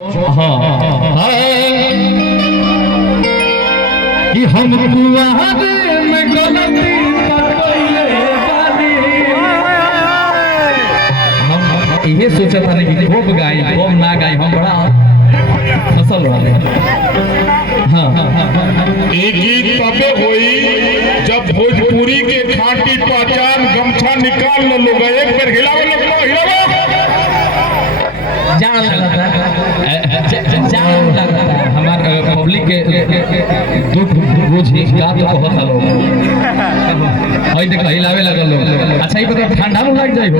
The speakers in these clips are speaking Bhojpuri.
हाँ कि हम कुआरे में गलती हम ये सोचा था कि खूब गाय खूब ना गाय हम बड़ा फसल वाले। हाँ एक गीत तबे हुई जब भोजपुरी के खाटी पहचान गमछा निकाल लो लोग एक बार हिलावे लोग जान लगता है हमारे पब्लिक के दुख रोज ही गात बहुत लोग हई देख हिलावे लगल लोग। अच्छा ये बता ठंडा में लग जाए हो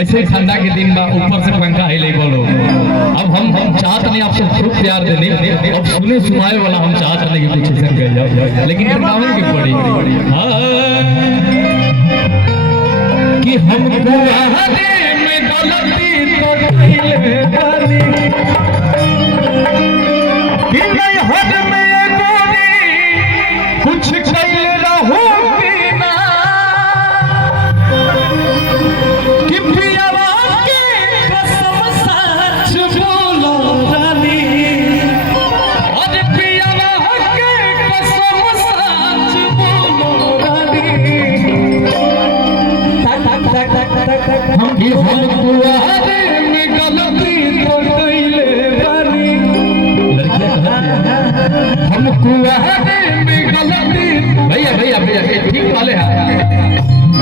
ऐसे ही ठंडा के दिन में ऊपर से पंखा हिले बोलो। अब हम चाहते नहीं आपसे खूब प्यार देने अब सुने सुनाए वाला हम चाहते नहीं कि कुछ ऐसा कह जाओ लेकिन बताने की पड़ी कि हमको आने में गलती तो कइले बानी कि नहीं हद में गोरी कुछ कइले रहू कि ना कि पियावा के कसम सच बोलो रानी और पियावा के कसम सच बोलो रानी हम कुआरे में गलती तो कइले बानी हम कुआरे में गलती भैया भैया भैया ठीक वाले हैं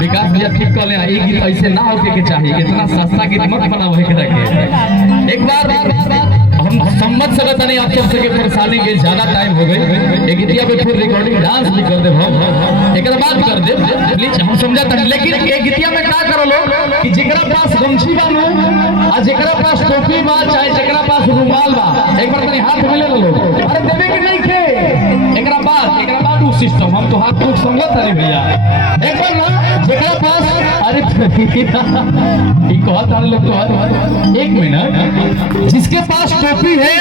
विकास भैया ठीक कहले हैं। ये गीत ऐसे ना होके के चाहिए इतना सस्ता गीत मत बनाओ है के एक बार हम सम्मत से बताने आप सबसे के परेशानी के ज्यादा टाइम हो गई एक गीतिया पे फिर रिकॉर्डिंग डांस भी कर दे हम एक बात कर दे प्लीज हम समझाता लेकिन एक गीतिया में का करो लो कि जेकरा पास गमछी बा नो आ जेकरा पास टोपी बा चाहे जेकरा पास रुमाल बा एक बार तनी हाथ मिले लो अरे देवे के नहीं खे एकरा बाद उ सिस्टम हम तो हाथ कुछ समझत नहीं भैया एक बार ना जेकरा पास अरे ई कहत आने लोग तो एक मिनट जिसके पास टोपी है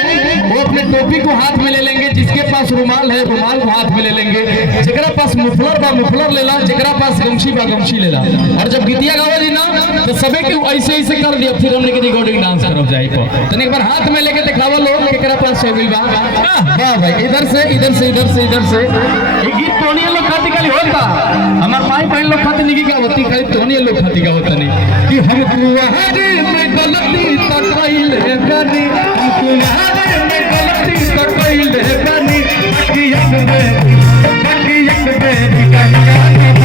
वो अपने टोपी को हाथ में ले लेंगे जिसके पास रुमाल है रुमाल को हाथ में ले लेंगे जेकरा पास मुफलर बा मुफलर लेला जेकरा पास गमछी बा गमछी लेला और जब गीतिया गावे ना तो सबे के ऐसे ऐसे कर दिया फिर हमने के रिकॉर्डिंग डांस करब जाई पर तने एक बार हाथ में लेके दिखावा लोग केकरा पास शैली बा वाह भाई इधर से इधर से इधर से इधर से ये गीत टोनिया लोग खाती खाली होता हमार माई बहन लोग खाती नहीं का होती खाली टोनिया लोग खाती का होता नहीं कि हम कुआरे में गलती तो कइले बानी हम कुआरे में गलती तो कइले बानी कि एक बेरी गाना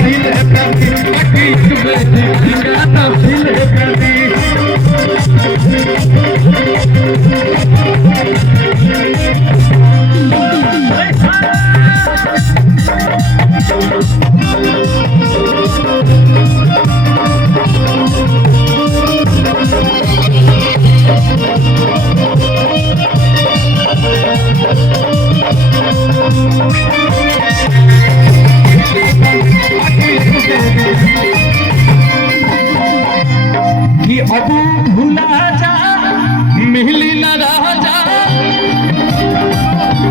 फिले बानी कि एक बेरी गाना फिले बानी कि अब भुला जा मिली न रह जा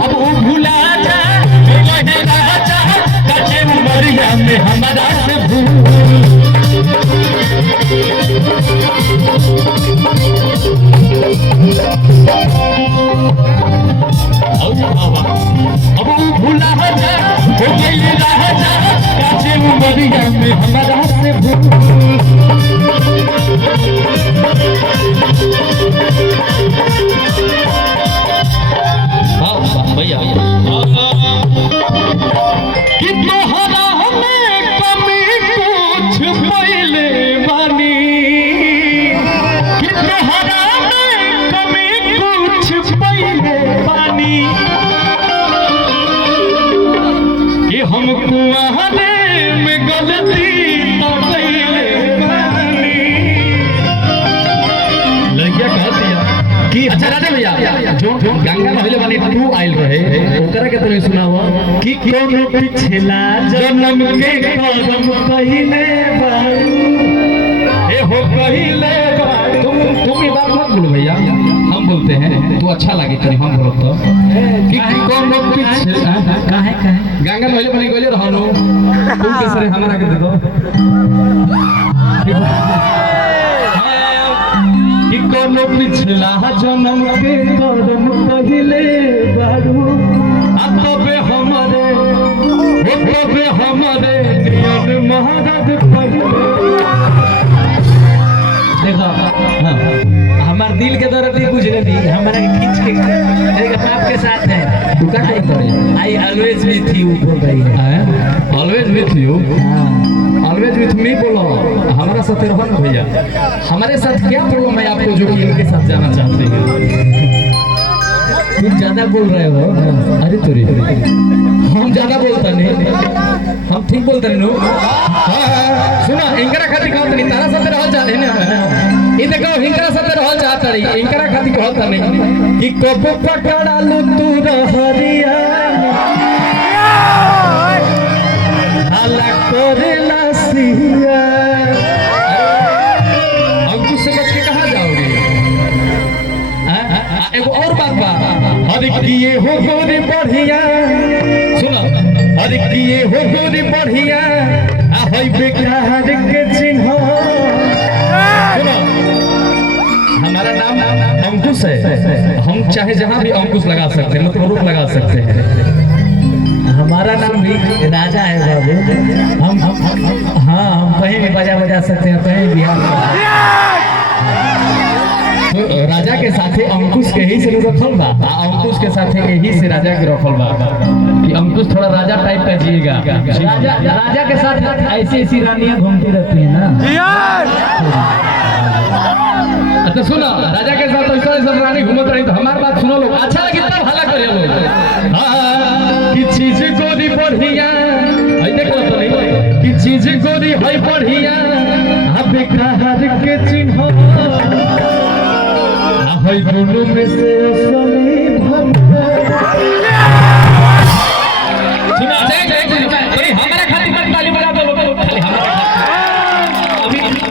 अब भुला जा रहे राजा कचे उमरिया में हमारा से भूल अब भुला जा राजा कचे उमरिया में हमारा से भूल भैया कि तोहरा हमें कमी कुछ पहले बानी कि तोहरा हमें कमी कुछ पहले बानी कि हम कुआरे में गलती तो पहले बानी लड़किया कहती है कि अच्छा राजा भैया जो गंगा नहले वाली तू आइल रहे ओकरा के तने सुनावा कि कोनो पिछला जन्म के कदम कहिले बारू ए हो कहिले बारू तुम ये बात मत बोलो भैया हम बोलते हैं तो अच्छा लगे तनी हम बोलत कि कोनो पिछला काहे गंगा नहले वाली गइले रहनो तू कैसे हमरा के दे दो कि कोनो पिछला जन्म के कर्म पहिले बारू तबे हमारे तबे हमारे नियन महाराज पहिले। देखो हमार दिल के दर्द नहीं बुझ रही, हमारा खींच के आपके साथ है। तू क्या करे? आई ऑलवेज विथ यू बोल रही है। Always with you, always with me बोलो, हमारा साथ रहो ना भैया। हमारे साथ क्या प्रॉब्लम है आपको जो कि इनके साथ जाना चाहते हैं? तुम ज्यादा बोल रहे हो। अरे तोरी हम ज्यादा बोलता नहीं, हम ठीक बोलते नहीं। सुना इंकरा खातिर कहत नहीं, तारा साथे रहल चाहते हैं। ई देखो इंकरा साथे रहल चाहत रही, इंकरा खातिर कहत नहीं कि कब पकड़ा लू तू रहरिया हाला करेला सिया। अब तुझसे बच के कहाँ जाओगे? एगो और बात बा, हर किए हो गोरी बढ़िया। सुनो, हर किए हो गोरी बढ़िया होई बेकार के चिन्ह। सुनो, हमारा नाम अंकुश है, हम चाहे जहाँ भी अंकुश लगा सकते हैं, मतलब रोक लगा सकते हैं। हमारा नाम भी राजा है बाबू। हाँ, हम कहीं भी बजा सकते हैं, कहीं भी। तो राजा के साथे अंकुश के ही से रखल बा, अंकुश के साथे यही से राजा के रखल बा कि अंकुश थोड़ा राजा टाइप का जिएगा। राजा के साथ ऐसी ऐसी रानियां घूमती रहती है ना। अच्छा सुनो, राजा के साथ ऐसा ऐसा रानी घूमत रही तो हमारी बात सुनो लोग, अच्छा लगे तब हल्ला करिए लोग। हाँ, कि चीज गोरी बढ़िया देखो तो नहीं कि चीज गोरी है बढ़िया बेकार के चिन्ह भाई दोनों में से असली भंगा। सुना हमारा खातिर मत ताली बजा दो लोग, खाली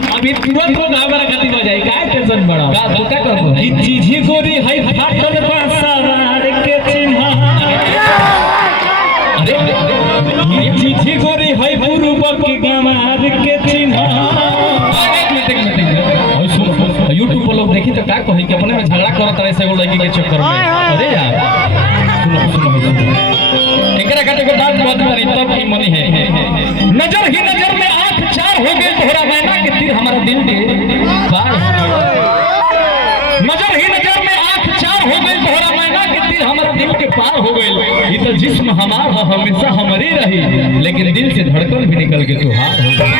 अभी तुरंत लोग हमारा खातिर बजाई, क्या टेंशन बड़ा का तो क्या करबो? ई चीज गोरी है फाटल पासार के चिन्ह। अरे ई चीज गोरी है पूर्व के गमार के चिन्ह। यूट्यूब पर लोग देखी तो क्या कही कि अपने में झगड़ा करत रहे से लड़की के चक्कर में। अरे यार सुनो एकरा काटे को बात बहुत करी तब की मनी है। नजर ही नजर में आंख चार हो गए तोहरा मैना के तीर हमारा दिल के पार। नजर ही नजर में आंख चार हो गए तोहरा मैना के तीर हमारा दिल के पार हो गए। ये तो जिस्म हमारा हमेशा हमारी रही, लेकिन दिल से धड़कन भी निकल के तुहार हो गई।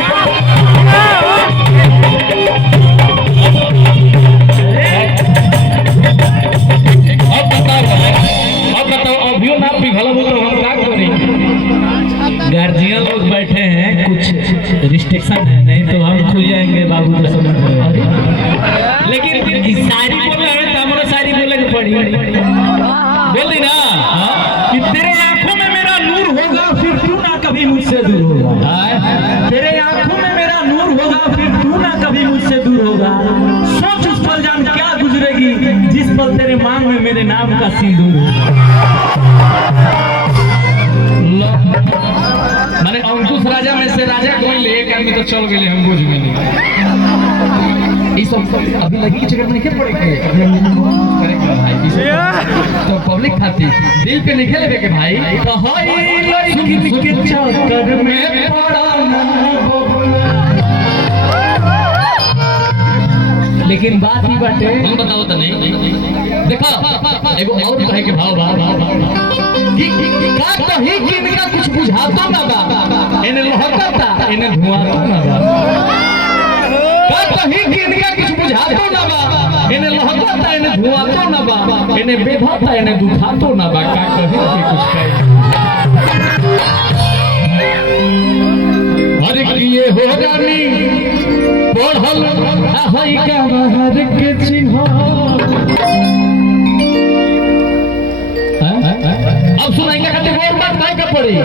अब बताओ अभियो ना पिघल हो तो हम क्या करें? गार्जियन लोग बैठे हैं, कुछ रिस्ट्रिक्शन है, नहीं तो हम खुल जाएंगे बाबू तो समझ रहे। लेकिन शायरी बोले हमें तो हमारा शायरी बोले के पड़ी बोल दी ना कि तेरे आंखों में मेरा नूर होगा फिर तू ना कभी मुझसे दूर होगा। तेरे आंखों में मेरा नूर होगा फिर तू ना कभी मुझसे दूर होगा। सोच उस पल जान क्या गुजरेगी जिस पल तेरे मांग में मेरे नाम का सिंदूर होगा। माने अंकुश राजा में से राजा कोई ले एक आदमी तो चल गए, हम बुझ गए। ई सब अभी लगी की जगह में नहीं पड़ेगा तो पब्लिक खाती दिल पे नहीं खेले के भाई। तो हाय लड़की के चक्कर में पड़ा ना। लेकिन बात ही बाटे हम बताओ तो नहीं। देखो एगो और कहे के भाव कि का कहीं किनका कुछ बुझाता ना बा, इन्हें लहकाता इन्हें धुआंता ना बा। का कहीं किनका कुछ बुझाता ना बा, इन्हें लहकाता इन्हें धुआंता ना बा, इन्हें बेधाता इन्हें दुखातो ना बा। का कहीं के कुछ कहे हर किए हो रानी बढ़ल हई का बाहर के चिन्ह। अब सुनाएंगे कहते और बात नहीं कर पड़ी।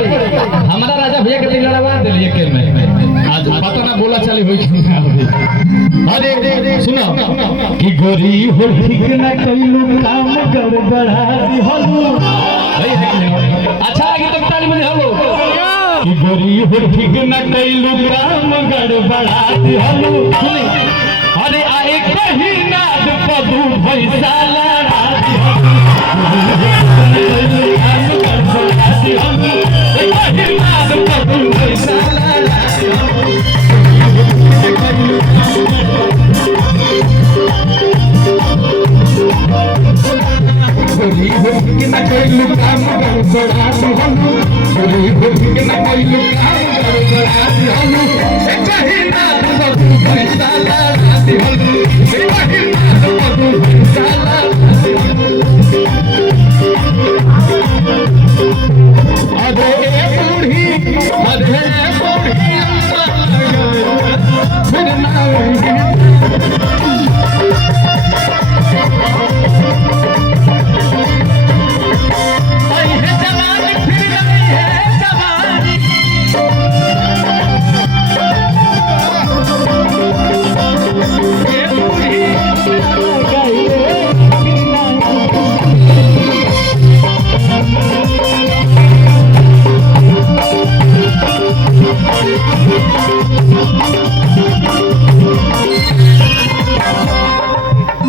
हमारा राजा भैया के लड़वा दिलिए खेल में आज पता ना बोला चली हुई सुना। अरे सुनो कि गोरी हो ठीक ना कइलू काम गड़बड़ा दिहलू। अच्छा आगे तो ताली बजे हलो कि गोरी हो ठीक ना कइलू काम गड़बड़ा दिहलू। अरे आए कहीं ना पैसा लड़ा दिहलू महिमान पर पैसा लड़ा के न कोई काम गड़बड़ा दिहलू के न कोई काम गड़बड़ा दिहलू महिमान पर पैसा लड़ा दिहलू महिमान पर पैसा लड़ा दिहलू अरे बूढ़ी फिर ना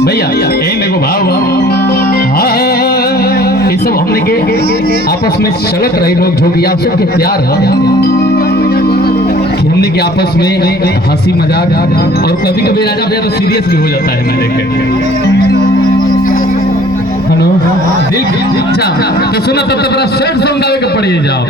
भैया एगो भाव ये सब हमने के आपस में चलत रही लोग जो कि आप सबके प्यार है कि हमने के आपस में हंसी मजाक और कभी कभी राजा भैया तो सीरियस भी हो जाता है मैं देखे दिल अच्छा तो सुना तब तक बड़ा सैड सॉन्ग गावे के पड़ी जाओ।